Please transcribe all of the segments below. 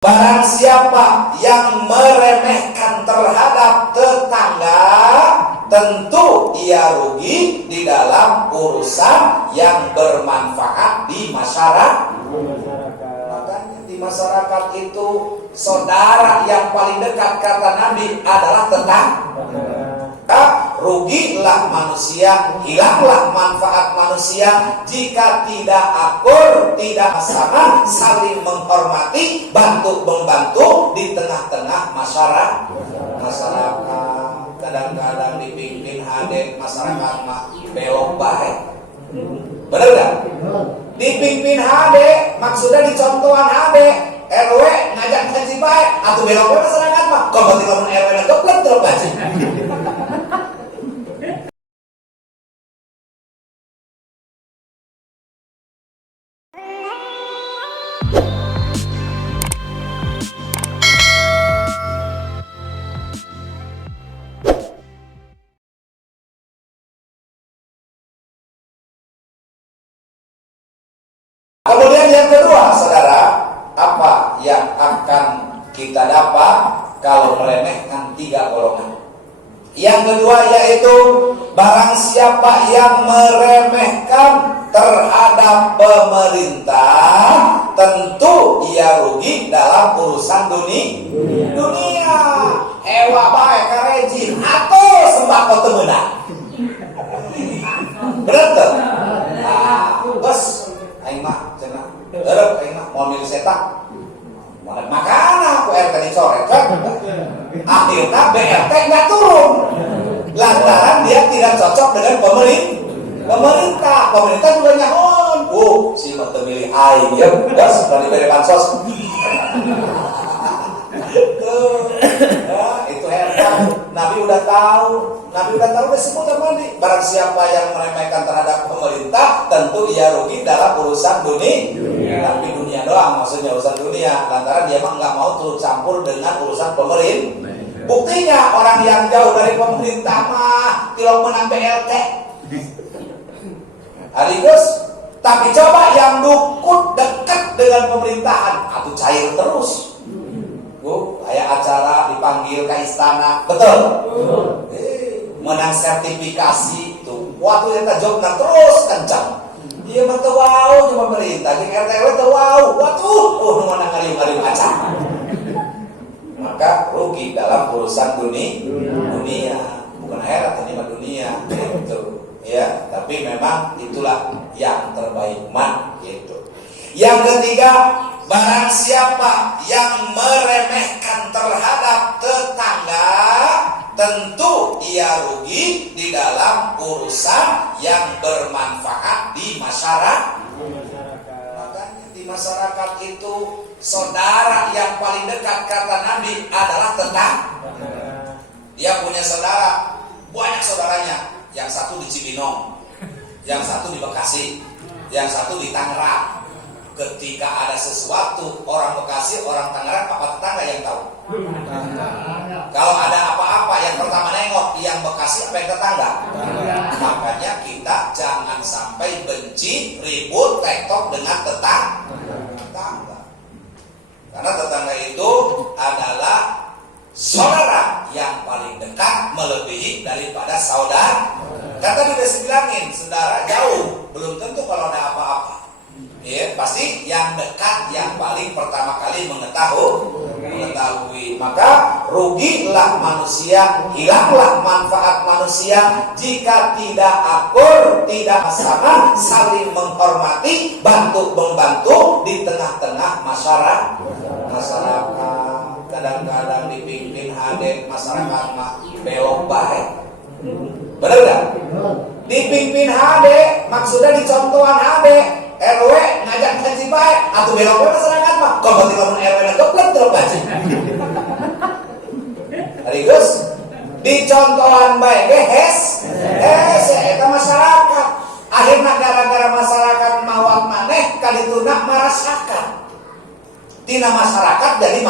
Barang siapa yang meremehkan terhadap tetangga, tentu ia rugi di dalam urusan yang bermanfaat di masyarakat. Makanya di masyarakat itu saudara yang paling dekat kata Nabi adalah tetangga. Rugilah manusia, hilanglah manfaat manusia jika tidak akur, tidak sama, saling menghormati, bantu membantu di tengah-tengah masyarakat. Kadang-kadang dipimpin hadek masyarakat mah belok baik. Bener gak? Dipimpin hadek, maksudnya dicontohan hadek. RW ngajak ngaji baik, atau beloknya masyarakat mah kalau tidak RW na geblek terus ngaji. Kemudian yang kedua, saudara, apa yang akan kita dapat kalau meremehkan tiga golongan? Yang kedua yaitu barang siapa yang meremehkan terhadap pemerintah, tentu ia rugi dalam urusan dunia. Hewa baik karejin atau sembako temenan. Bener tuh? Nah, bos, aing mah cenah. Terus aing mah mau milih setak. Makanya aku RT dicoret kan? Akhirnya BRT nggak turun lantaran dia tidak cocok dengan pemerintah. Pemerintah juga nyahon, si mah milih aing ya, bos dari beri bansos. Itu hebat. Nabi udah tahu disebut tadi. Barang siapa yang meremehkan terhadap pemerintah, tentu ia rugi dalam urusan dunia. Tapi dunia doang, maksudnya urusan dunia. Lantaran dia mah nggak mau turut campur dengan urusan pemerintah. Buktinya orang yang jauh dari pemerintah mah tilok menang BLT. Aligus. Tapi coba yang dukut dekat dengan pemerintahan, atau cair terus. Kayak acara dipanggil ke istana, betul? Menang sertifikasi tuh, waktu kita jobna terus kencang. Dia mah teu wau di pemerintah, di RTW teu wau, waduh, menang ngaliung-ngaliung acara. Maka rugi dalam urusan dunia. Bukan akhirat, ini mah dunia, gitu. Ya, tapi memang itulah yang terbaik gitu. Yang ketiga, barang siapa yang meremehkan terhadap tetangga, tentu ia rugi di dalam urusan yang bermanfaat di masyarakat. Makanya di masyarakat itu saudara yang paling dekat kata Nabi adalah tetangga. Dia punya saudara, banyak saudaranya. Yang satu di Cibinong, yang satu di Bekasi, yang satu di Tangerang. Ketika ada sesuatu, orang Bekasi, orang Tangerang, apa tetangga yang tahu? Kalau ada apa-apa, yang pertama nengok, yang Bekasi apa yang tetangga? Makanya kita jangan sampai benci, ribut, tektok dengan tetangga. Karena tetangga itu adalah saudara yang paling dekat, melebihi daripada saudara. Kata dia bilangin, saudara jauh, belum tentu kalau ada apa-apa. Ya, pasti yang dekat yang paling pertama kali mengetahui. Maka rugilah manusia, hilanglah manfaat manusia jika tidak akur, tidak sama, saling menghormati, bantu membantu di tengah-tengah masyarakat. Kadang-kadang dipimpin hadek masyarakat mah belok baik. Bener gak? Dipimpin hadek, maksudnya dicontohan hadek. RW ngajak ngaji baik, atau beloknya masyarakat mah kalau tidak RW na geblek terus ngaji. Aligus dicontohan baik eta masyarakat. Akhirnya gara-gara masyarakat mawat maneh kadituna marasakan. Tina masyarakat jadi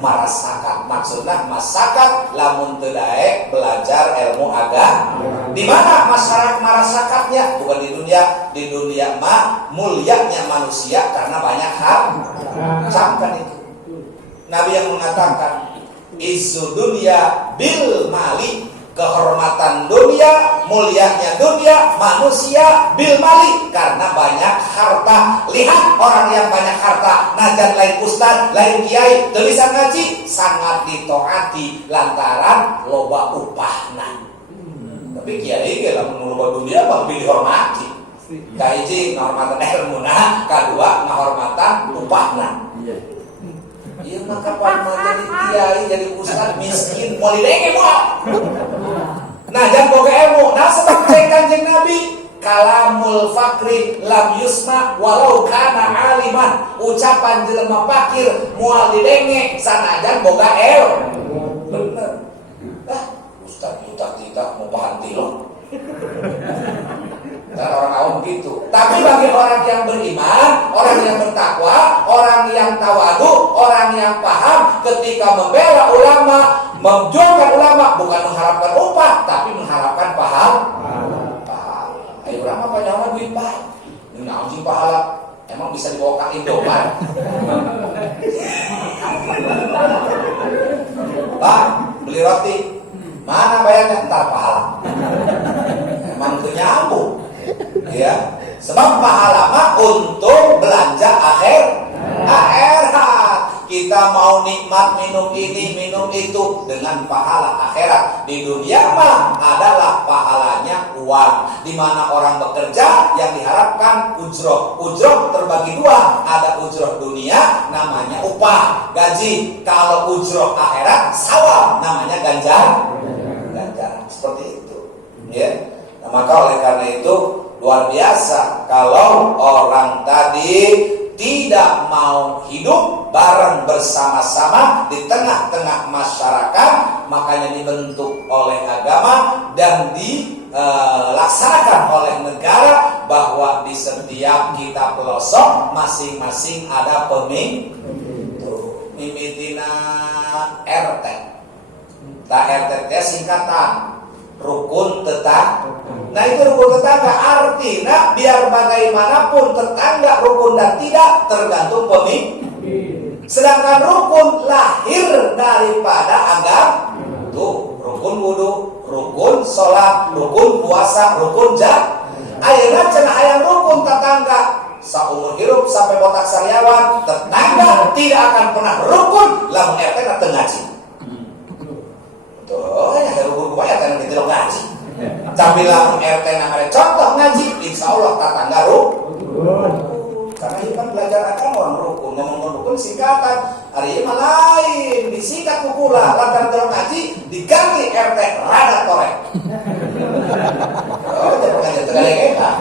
marasakan. Maksudnya masyarakat lamun teu daek belajar ilmu agama. Di mana masyarakat marasakatnya? Bukan di dunia mah mulianya manusia karena banyak hal. Camkan itu. Nabi yang mengatakan izzu dunya bil mali, kehormatan dunia, mulianya dunia, manusia bil mali, karena banyak harta. Lihat orang yang banyak harta, najan lain ustad, lain kiai, tulisan ngaji, sangat ditaati lantaran loba upahna. Tapi kiai ge lamun loba dunia mah lebih dihormati. Kahiji ngahormatan ilmuna, kadua ngahormatan upahna. Iya maka kapan jadi kiai, jadi ustad miskin, mau didenge moal. Nah jangan boga ilmu. Nah sebab Kanjeng Nabi, kalamul fakri lam yusma walau kana aliman. Ucapan jelema fakir moal didenge sanajan boga ilmu. Bener. Ustad juta tidak mau bahan tilong. Dan orang awam begitu. Tapi bagi orang yang beriman, orang yang bertakwa, orang yang tawadu, orang yang paham, ketika membela ulama, memjuangkan ulama, bukan mengharapkan upah, tapi mengharapkan pahala. Ayo ulama panjang duit pak, ini anjing pahala, emang bisa dibawa ke Indomaret? Pak, beli roti, mana bayarnya? Ntar pahala. Emang itu nyambung. Ya, sebab pahala mah untuk belanja akhirat. Kita mau nikmat minum ini, minum itu dengan pahala akhirat. Di dunia mah adalah pahalanya uang. Di mana orang bekerja yang diharapkan ujroh. Ujroh terbagi dua. Ada ujroh dunia namanya upah, gaji. Kalau ujroh akhirat sawab namanya ganjaran. Seperti itu. Ya. Nah, maka oleh karena itu luar biasa kalau orang tadi tidak mau hidup bareng bersama-sama di tengah-tengah masyarakat, makanya dibentuk oleh agama dan dilaksanakan oleh negara bahwa di setiap kita pelosok masing-masing ada pemimpin. Mimitina RT. RT singkatan rukun tetangga. Nah itu rukun tetangga artinya biar bagaimanapun tetangga rukun dan tidak tergantung pemimpin. Sedangkan rukun lahir daripada agama. Tuh rukun wudu, rukun sholat, rukun puasa, rukun zakat. Ayeuna cenah aya rukun tetangga. Saumur hidup sampai botak sariawan, tetangga tidak akan pernah rukun lamun RT teu ngaji. Tuh, ya rukun kumaha teh kita ngaji. Tapi lamun RT ada contoh ngaji, insya Allah tetangga rukun. Karena itu kan belajar agama orang rukun, ngomong rukun singkatan. Hari ini mah lain, disingkat kukula, lantaran terus ngaji diganti RT rada torek. Oh, jadi pengajian tegaleng-galeng.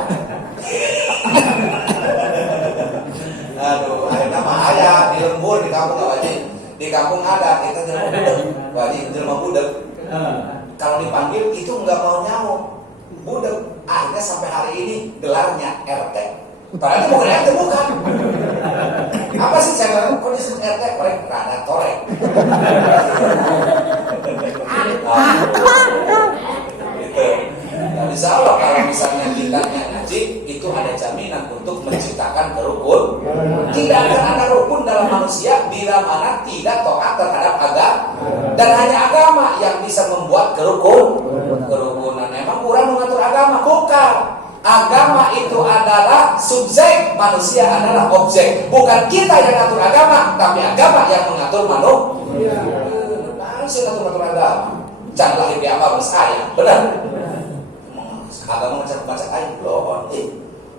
Aduh, akhirnya mah aya di lembur di kampung apa aja. Di kampung ada kita jelema budeg, wajib jelema budeg. Kalau dipanggil itu nggak mau nyamuk, budeg. Akhirnya sampai hari ini gelarnya RT. Padahal itu bukan RT, bukan. Apa sih saya bilang? Kok disebut RT? Korek, rada torek. Gitu. Nah, insya Allah kalau misalnya kita ngaji, itu ada jaminan untuk menciptakan kerukun. Tidak akan ada rukun dalam manusia bila mana tidak taat terhadap agama. Dan hanya agama yang bisa membuat kerukunan. Emang kurang mengatur agama? Bukan. Agama itu adalah subjek, manusia adalah objek. Bukan kita yang mengatur agama, tapi agama yang mengatur manusia. Manusia mengatur agama. Jangan lahir di amal saya, benar. Agama baca ayat loh.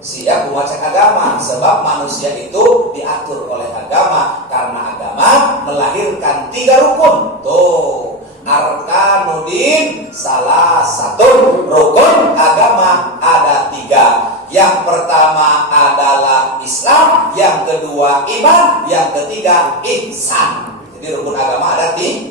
Siap membaca agama, sebab manusia itu diatur oleh agama. Karena agama melahirkan 3 rukun. Tuh, arkanuddin, salah satu rukun agama ada 3. Yang pertama adalah Islam, yang kedua iman, yang ketiga ihsan. Jadi rukun agama ada 3.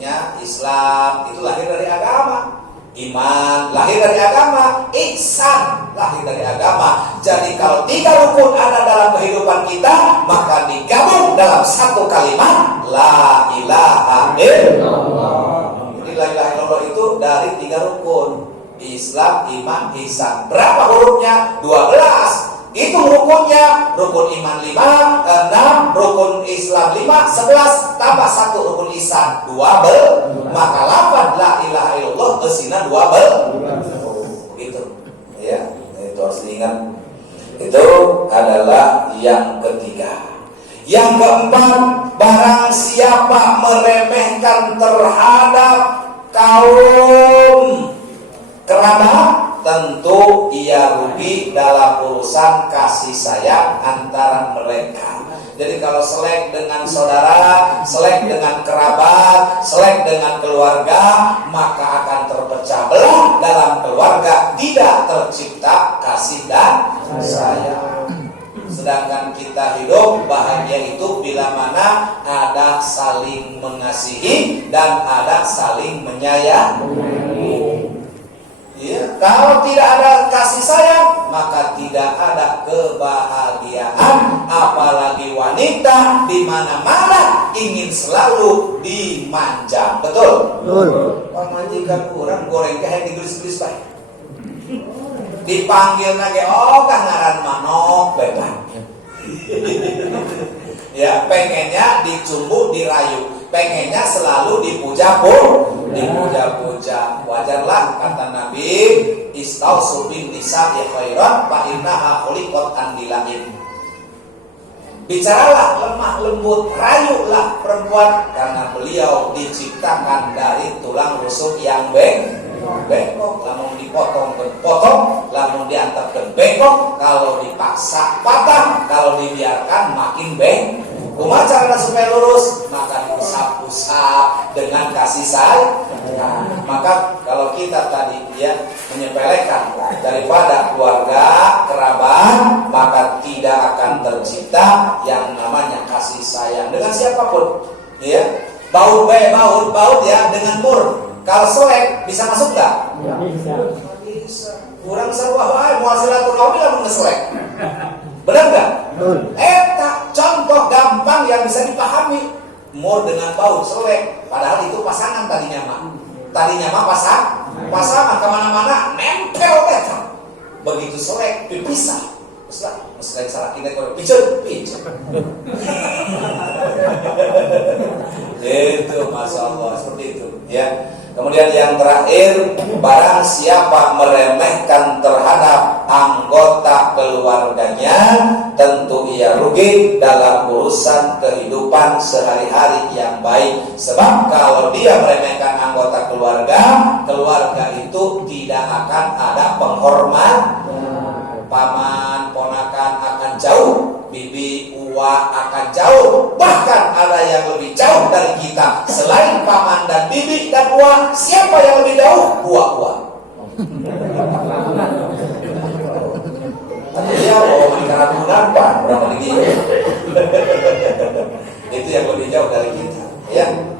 Ya, Islam itu lahir dari agama. Iman lahir dari agama, ihsan lahir dari agama. Jadi kalau 3 rukun ada dalam kehidupan kita, maka digabung dalam satu kalimat la ilaha illallah. Jadi la ilaha illallah itu dari 3 rukun, Islam, iman, ihsan. Berapa hurufnya? 12. Hitung rukunnya, rukun iman 5, 6, rukun Islam 5, 11, tambah 1 rukun ihsan 12, maka lafaz la ilaha illallah bersina 12. Begitu. Ya, itu harus diingat. Itu adalah yang ketiga. Yang keempat, barang siapa meremehkan terhadap kaum kerabat, tentu ia rugi dalam urusan kasih sayang antara mereka. Jadi kalau selek dengan saudara, selek dengan kerabat, selek dengan keluarga, maka akan terpecah belah dalam keluarga, tidak tercipta kasih dan sayang. Sedangkan kita hidup bahagia itu bila mana ada saling mengasihi dan ada saling menyayangi. Ya, kalau tidak ada kasih sayang, maka tidak ada kebahagiaan. Apalagi wanita di mana-mana ingin selalu dimanja. Betul? Betul. Pemajikan orang goreng kayak digelis-gelis baik. Dipanggil lagi, oh kan ngaran manok beban. Ya, pengennya dicumbu, dirayu, pengennya selalu dipuja-puja. Wajarlah kata Nabi, istausu bin nisa'i khairan fa innaha khuliqat an dilain. Bicaralah lemah lembut, rayulah perempuan karena beliau diciptakan dari tulang rusuk yang bengkok. Lamun dipotong potong, lamun diantapkan bengkok, kalau dipaksa patah, kalau dibiarkan makin bengkok. Kumaha carana supaya lurus? Maka diusap-usap dengan kasih sayang. Maka kalau kita tadi menyepelekan daripada keluarga, kerabat, maka tidak akan tercipta yang namanya kasih sayang dengan siapapun. Ya, baut ya dengan mur. Kalau selek bisa masuk nggak? Bisa. Kurang seruah wae moal silaturahmi lamun ngeselek. Benar nggak? Eta contoh gampang yang bisa dipahami. Mur dengan baut selek, padahal itu pasangan tadinya mah pasangan kemana-mana nempel eta. Begitu selek dipisah. Meski salah kita kalau pijet. Itu masya Allah seperti itu ya. Kemudian yang terakhir, barang siapa meremehkan terhadap anggota keluarganya, tentu ia rugi dalam urusan kehidupan sehari-hari yang baik. Sebab kalau dia meremehkan anggota keluarga itu tidak akan ada penghormatan. Paman, ponakan akan jauh, bibi, uwa akan jauh, bahkan ada yang lebih jauh dari kita. Selain paman dan bibi dan uwa, siapa yang lebih jauh? Uwa. Artinya, menikah bulan berapa lagi? Itu yang lebih jauh dari kita, ya.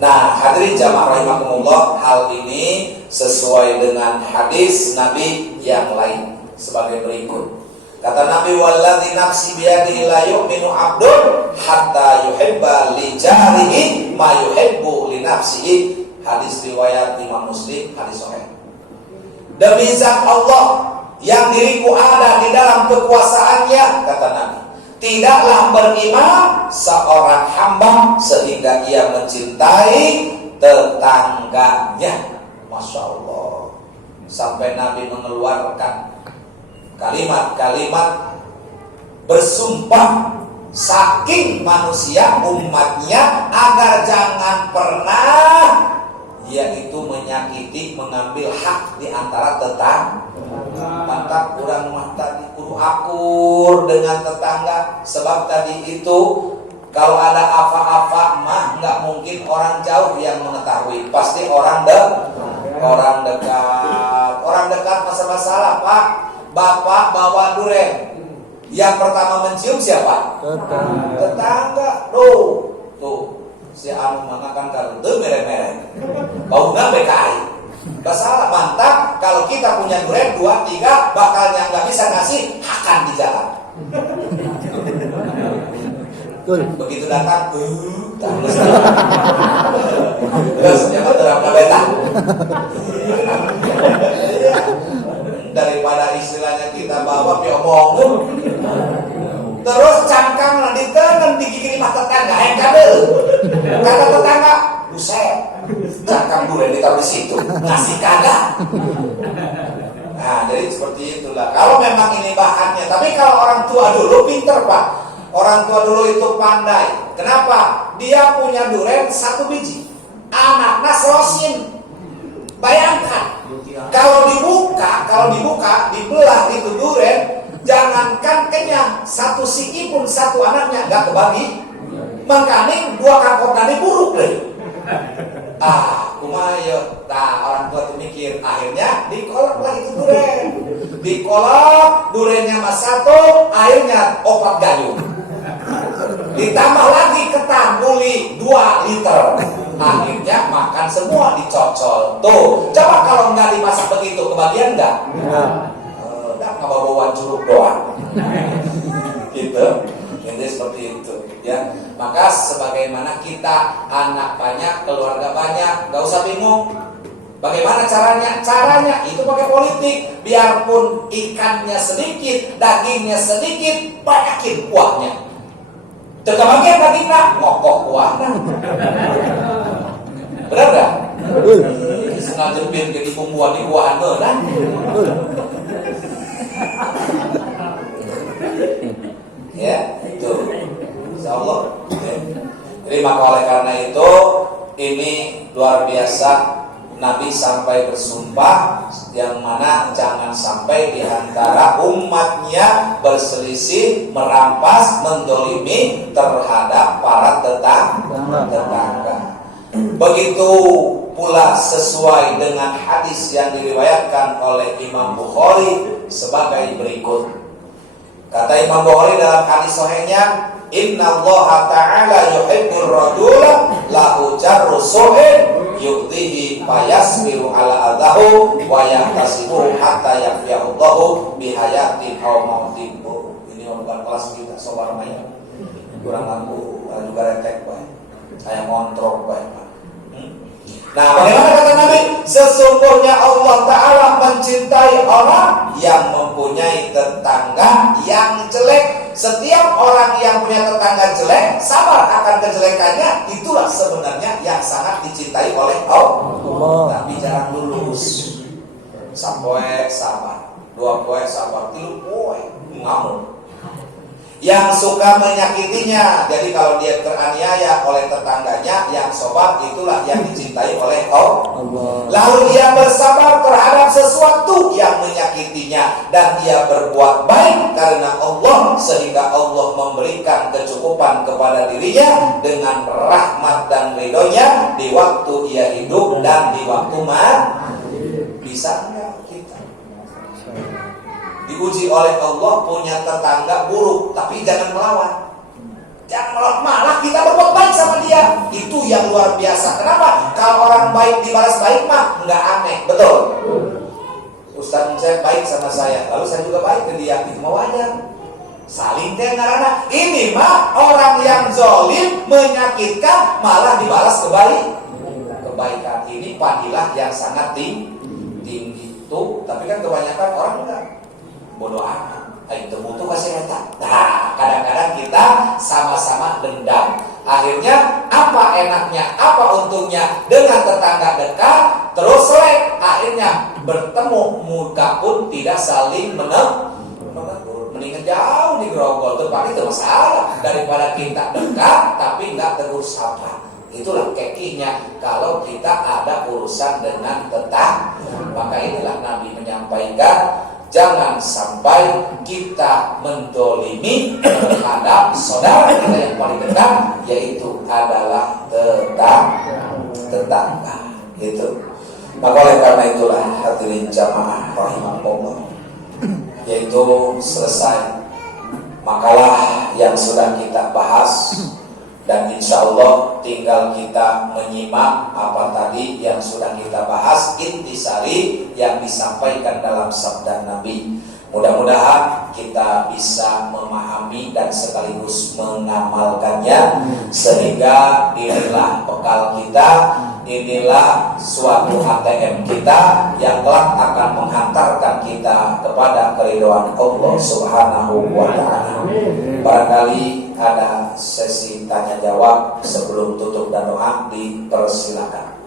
Nah, hadirin jamaah rahimakumullah, hal ini sesuai dengan hadis Nabi yang lain sebagai berikut. Kata Nabi, wallazi nafsi biyadihi la yu'minu 'abdun hatta yuhibba li jarihi ma yuhibbu li nafsihi. Hadis riwayat Imam Muslim, hadis sahih. Demi zat Allah yang diriku ada di dalam kekuasaannya, kata Nabi, tidaklah beriman seorang hamba sehingga ia mencintai tetangganya. Masya Allah. Sampai Nabi mengeluarkan kalimat-kalimat bersumpah saking manusia umatnya agar jangan pernah yaitu menyakiti, mengambil hak di antara tetangga. Mantap, kurang mah tadi kudu akur dengan tetangga. Sebab tadi itu kalau ada apa-apa mah nggak mungkin orang jauh yang mengetahui, pasti orang dekat masalah Pak. Bapak bawa duren, yang pertama mencium siapa? Tetangga. Tuh si anu mangkakan kalau tuh mere-mere baunya BKI. Basalah mantap kalau kita punya duren 2, 3 bakalnya nggak bisa ngasih hakan di jalan. Begitu datang, terus jangan terapkan betah. Daripada istilahnya kita bawa apa diomong. Terus cangkang ditengen digigit mah tetangga yang kadel. Kata tetangga, buset, cangkang durian ditaruh di situ, ngasih kagak. Nah, jadi seperti itulah. Kalau memang ini bahannya, tapi kalau orang tua dulu pinter Pak. Orang tua dulu itu pandai. Kenapa? Dia punya durian 1 biji, anaknya selosin. Bayangkan, kalau dibuka, dibelah itu durian. Jangankan kenyang, 1 siki pun 1 anaknya gak kebagi. Mengkaning 2 kangkok tadi buruk deh. Kumayo. Nah, orang tua tuh mikir, akhirnya dikolak lah itu duren. Dikolak, durennya mas 1, airnya 4 gayung. Ditambah lagi ketan uli 2 liter. Akhirnya makan semua dicocol. Tuh, coba kalau nggak dimasak begitu, kebagian nggak? Udah ngebawa curug doang. Gitu. Jadi seperti itu, ya. Maka sebagaimana kita anak banyak, keluarga banyak, nggak usah bingung. Bagaimana caranya? Caranya itu pakai politik. Biarpun ikannya sedikit, dagingnya sedikit, banyakin kuahnya. Kebagian dagingnya, ngokoh kuahnya. Benar nggak? Sengaja biar jadi pembuat di kuahan kan? Ya, itu. Insyaallah. Jadi maka oleh karena itu ini luar biasa. Nabi sampai bersumpah yang mana jangan sampai di antara umatnya berselisih, merampas, mendolimi terhadap para tetangga. Begitu pula sesuai dengan hadis yang diriwayatkan oleh Imam Bukhari sebagai berikut. Kata Imam Bukhari dalam hadis sahihnya, Inna Allah Ta'ala yuhibbur rajula lahu jarru su'in yu'tihi fayasbiru ala adahu wa yahtasibu hatta yakfiyahullahu bihayatin aw mautin. Ini bukan kelas kita sobar maya. Kurang lampu juga retek baik. Saya ngontrol baik. Nah, bagaimana kata Nabi? Sesungguhnya Allah Ta'ala mencintai orang yang mempunyai tetangga yang jelek. Setiap orang yang punya tetangga jelek, sabar akan kejelekannya, itulah sebenarnya yang sangat dicintai oleh Allah. Tapi jangan lulus. Sampoe sabar, 2 poe sabar, 3 poe ngamuk. Yang suka menyakitinya, jadi kalau dia teraniaya oleh tetangganya, yang sobat itulah yang dicintai oleh Allah. Lalu dia bersabar terhadap sesuatu yang menyakitinya, dan dia berbuat baik karena Allah, sehingga Allah memberikan kecukupan kepada dirinya dengan rahmat dan ridhonya di waktu ia hidup dan di waktu mati. Bisa enggak kita diuji oleh Allah punya tetangga buruk, tapi jangan melawan. Jangan melawan, malah kita berbuat baik sama dia. Itu yang luar biasa. Kenapa? Kalau orang baik dibalas baik mah nggak aneh, betul? Ustaz saya baik sama saya, lalu saya juga baik ke dia, itu mah wajar. Saling teh ngarana. Ini mah orang yang zalim, menyakitkan, malah dibalas kebaikan. Ini fadilah yang sangat tinggi tuh. Tapi kan kebanyakan orang enggak. Bodoh amat, itu butuh kasih eta. Nah, kadang-kadang kita sama-sama dendam. Akhirnya apa enaknya, apa untungnya dengan tetangga dekat, terus selek. Akhirnya bertemu muka pun tidak saling menegur. Mendingan jauh di grogol, itu masalah daripada kita dekat tapi nggak tegur sapa. Itulah kekihnya kalau kita ada urusan dengan tetangga. Maka inilah Nabi menyampaikan, jangan sampai kita mendolimi terhadap saudara kita yang paling dekat, yaitu adalah tetangga. Itu. Maka oleh karena itulah hadirin jamaah rahimahullah, yaitu selesai makalah yang sudah kita bahas, dan insya Allah tinggal kita menyimak apa tadi yang sudah kita bahas, intisari yang disampaikan dalam sabda Nabi. Mudah-mudahan kita bisa memahami dan sekaligus mengamalkannya, sehingga inilah bekal kita inilah suatu ATM kita yang kelak akan menghantarkan kita kepada keridhaan Allah Subhanahu wa Ta'ala. Barangkali ada sesi tanya jawab sebelum tutup dan doa, dipersilakan.